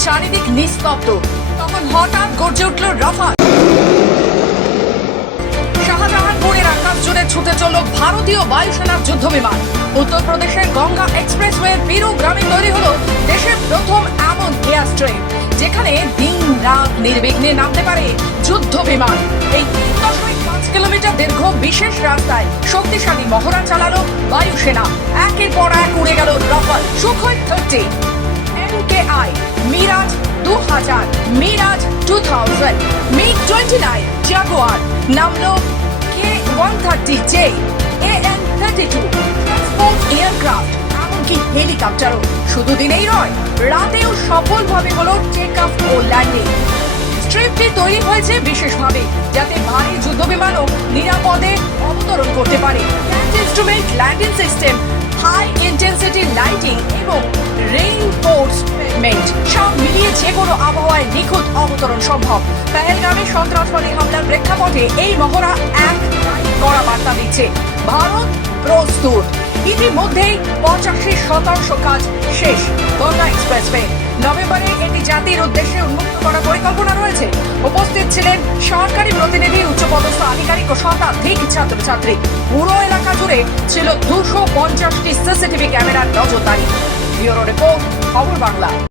রক্ত তখন হঠাৎ গর্জে উঠল রাফাল শাহজাহানপুরের আকাশ জুড়ে ছুটে চলল ভারতীয় বায়ুসেনার যুদ্ধ বিমান উত্তরপ্রদেশের গঙ্গা এক্সপ্রেসওয়ে বীরু গ্রামে তৈরি হলো দেশের প্রথম এমন এয়ার স্ট্রেন, যেখানে দিন রাত নির্বিঘ্নে নামতে পারে যুদ্ধ বিমান এই তিন কিলোমিটার দীর্ঘ বিশেষ রাস্তায় শক্তিশালী মহড়া চালালো বায়ুসেনা। একের পর এক উড়ে গেল রাফাল সুখই থার্টি দু হাজার Mirage two thousand MiG twenty nine Jaguar নামলো C one thirty J AN thirty two aircraft এমনকি হেলিকপ্টারও শুধু দিনেই নয়, রাতেও সফলভাবে হলো টেক অফ ও ল্যান্ডিং স্ট্রিপটি তৈরি হয়েছে বিশেষভাবে, যাতে ভারী যুদ্ধ বিমানও নিরাপদে অবতরণ করতে পারে। Instrument landing system high intensity lighting এবং রেইনফোর্সমেন্ট সব মিলিয়ে যে কোনো আবহাওয়ায় নিখুঁত অবতরণ সম্ভব। পেহেলগামে সন্ত্রাসবাদী হামলার প্রেক্ষাপটে এই মহড়া এক কড়া বার্তা দিচ্ছে। ভারত প্রস্তুত। ইতিমধ্যেই পঁচাশি শতাংশ কাজ শেষ গঙ্গা এক্সপ্রেসওয়ে। নভেম্বরে এটি জাতির উদ্দেশ্যে উন্মুক্ত করার পরিকল্পনা রয়েছে। উপস্থিত ছিলেন সরকারি প্রতিনিধি, উচ্চপদস্থ আধিকারিক ও শতাধিক ছাত্রছাত্রী। পুরো এলাকা জুড়ে ছিল দুশো পঞ্চাশটি সিসিটিভি ক্যামেরার নজরদারি। ব্যুরো রিপোর্ট খবর বাংলা।